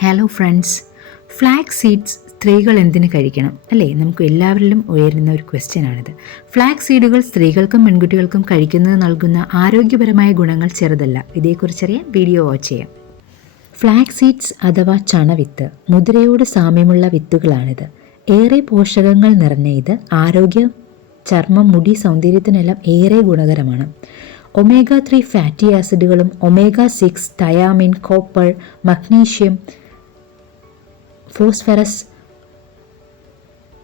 Hello friends flax seeds സ്ത്രീകൾ എന്തിന് കഴിക്കണം? അല്ലേ? നമുക്ക് എല്ലാവരിലും ഉയരുന്ന ഒരു ക്വസ്റ്റ്യനാണിത് ഫ്ലാക്സ് സീഡുകൾ സ്ത്രീകൾക്കും പെൺകുട്ടികൾക്കും കഴിക്കുന്നത് നൽകുന്ന ആരോഗ്യപരമായ ഗുണങ്ങൾ ചെറുതല്ല. ഇതേക്കുറിച്ചറിയാൻ വീഡിയോ വാച്ച് ചെയ്യാം. ഫ്ലാക്സ് സീഡ്സ് അഥവാ ചണവിത്ത് മുതിരയോട് സാമ്യമുള്ള വിത്തുകളാണിത്. ഏറെ പോഷകങ്ങൾ നിറഞ്ഞ ഇത് ആരോഗ്യ ചർമ്മം മുടി സൗന്ദര്യത്തിനെല്ലാം ഏറെ ഗുണകരമാണ്. Omega three fatty ആസിഡുകളും omega six thiamine copper magnesium phosphorus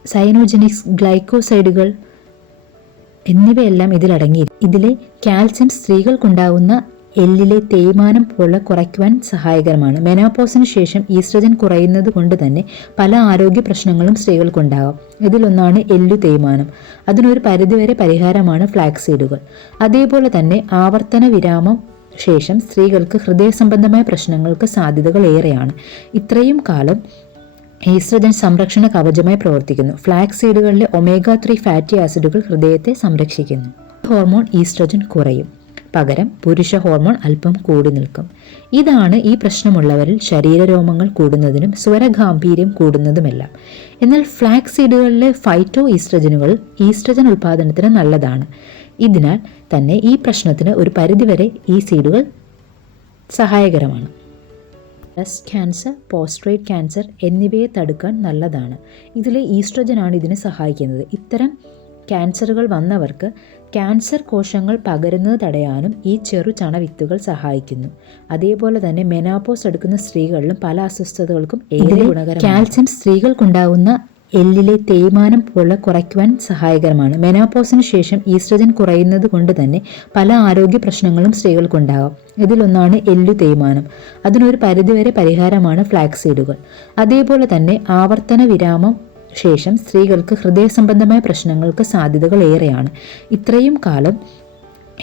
cyanogenics ഗ്ലൈക്കോസൈഡുകൾ എന്നിവയെല്ലാം ഇതിലടങ്ങി. ഇതിലെ കാൽസ്യം സ്ത്രീകൾക്കുണ്ടാവുന്ന എല്ലിലെ തേയ്മാനം പോലെ കുറയ്ക്കുവാൻ സഹായകരമാണ്. മെനോപോസിന് ശേഷം ഈസ്ട്രജൻ കുറയുന്നത് കൊണ്ട് തന്നെ പല ആരോഗ്യ പ്രശ്നങ്ങളും സ്ത്രീകൾക്കുണ്ടാകാം ഇതിലൊന്നാണ് എല്ലു തേയ്മാനം. അതിനൊരു പരിധിവരെ പരിഹാരമാണ് ഫ്ലാക്സീഡുകൾ. അതേപോലെ തന്നെ ആവർത്തന വിരാമം ശേഷം സ്ത്രീകൾക്ക് ഹൃദയ സംബന്ധമായ പ്രശ്നങ്ങൾക്ക് സാധ്യതകൾ ഏറെയാണ്. ഇത്രയും കാലം ഈസ്ട്രജൻ സംരക്ഷണ കവചമായി പ്രവർത്തിക്കുന്നു. ഫ്ലാക്സ് സീഡുകളിലെ ഒമേഗ ത്രീ ഫാറ്റി ആസിഡുകൾ ഹൃദയത്തെ സംരക്ഷിക്കുന്നു. ഹോർമോൺ ഈസ്ട്രജൻ കുറയും. പകരം പുരുഷ ഹോർമോൺ അല്പം കൂടി നിൽക്കും. ഇതാണ് ഈ പ്രശ്നമുള്ളവരിൽ ശരീരരോമങ്ങൾ കൂടുന്നതിനും സ്വരഗാംഭീര്യം കൂടുന്നതുമെല്ലാം. എന്നാൽ ഫ്ലാക്സ് സീഡുകളിലെ ഫൈറ്റോ ഈസ്ട്രജനുകൾ ഈസ്ട്രജൻ ഉൽപ്പാദനത്തിന് നല്ലതാണ്. ഇതിനാൽ തന്നെ ഈ പ്രശ്നത്തിന് ഒരു പരിധിവരെ ഈ സീഡുകൾ സഹായകരമാണ്. ബ്രസ്റ്റ് ക്യാൻസർ പോസ്ട്രേറ്റ് ക്യാൻസർ എന്നിവയെ തടുക്കാൻ നല്ലതാണ്. ഇതിലെ ഈസ്ട്രജനാണ് ഇതിനെ സഹായിക്കുന്നത്. ഇത്തരം ക്യാൻസറുകൾ വന്നവർക്ക് ക്യാൻസർ കോശങ്ങൾ പകരുന്നത് തടയാനും ഈ ചെറു ചണവിത്തുകൾ സഹായിക്കുന്നു. അതേപോലെ തന്നെ മെനാപ്പോസ് എടുക്കുന്ന സ്ത്രീകളിലും പല അസ്വസ്ഥതകൾക്കും ഏറെ ഗുണകരം കാൽസ്യം സ്ത്രീകൾക്കുണ്ടാകുന്ന എല്ലിലെ തേയ്മാനം പോലെ കുറയ്ക്കുവാൻ സഹായകരമാണ്. മെനോപോസിന് ശേഷം ഈസ്ട്രജൻ കുറയുന്നത് കൊണ്ട് തന്നെ പല ആരോഗ്യ പ്രശ്നങ്ങളും സ്ത്രീകൾക്കുണ്ടാകാം. ഇതിലൊന്നാണ് എല്ലു തേയ്മാനം. അതിനൊരു പരിധിവരെ പരിഹാരമാണ് ഫ്ലാക്സീഡുകൾ. അതേപോലെ തന്നെ ആവർത്തന വിരാമം ശേഷം സ്ത്രീകൾക്ക് ഹൃദയ സംബന്ധമായ പ്രശ്നങ്ങൾക്ക് സാധ്യതകൾ ഏറെയാണ്. ഇത്രയും കാലം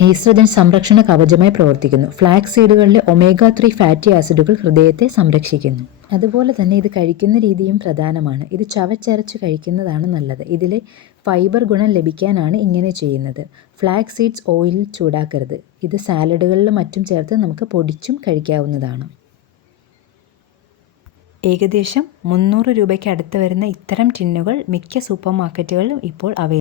ഈസ്ട്രജൻ സംരക്ഷണ കവചമായി പ്രവർത്തിക്കുന്നു. ഫ്ലാക്സ് സീഡുകളിലെ ഒമേഗ ത്രീ ഫാറ്റി ആസിഡുകൾ ഹൃദയത്തെ സംരക്ഷിക്കുന്നു. അതുപോലെ തന്നെ ഇത് കഴിക്കുന്ന രീതിയും പ്രധാനമാണ്. ഇത് ചവച്ചരച്ച് കഴിക്കുന്നതാണ് നല്ലത്. ഇതിലെ ഫൈബർ ഗുണം ലഭിക്കാനാണ് ഇങ്ങനെ ചെയ്യുന്നത്. ഫ്ലാക്സ് സീഡ്സ് ഓയിൽ ചൂടാക്കരുത്. ഇത് സാലഡുകളിലും മറ്റും ചേർത്ത് നമുക്ക് പൊടിച്ചും കഴിക്കാവുന്നതാണ്. ഏകദേശം മുന്നൂറ് രൂപയ്ക്ക് അടുത്ത് വരുന്ന ഇത്തരം ടിന്നുകൾ മിക്ക സൂപ്പർ മാർക്കറ്റുകളിലും ഇപ്പോൾ അവൈലബിൾ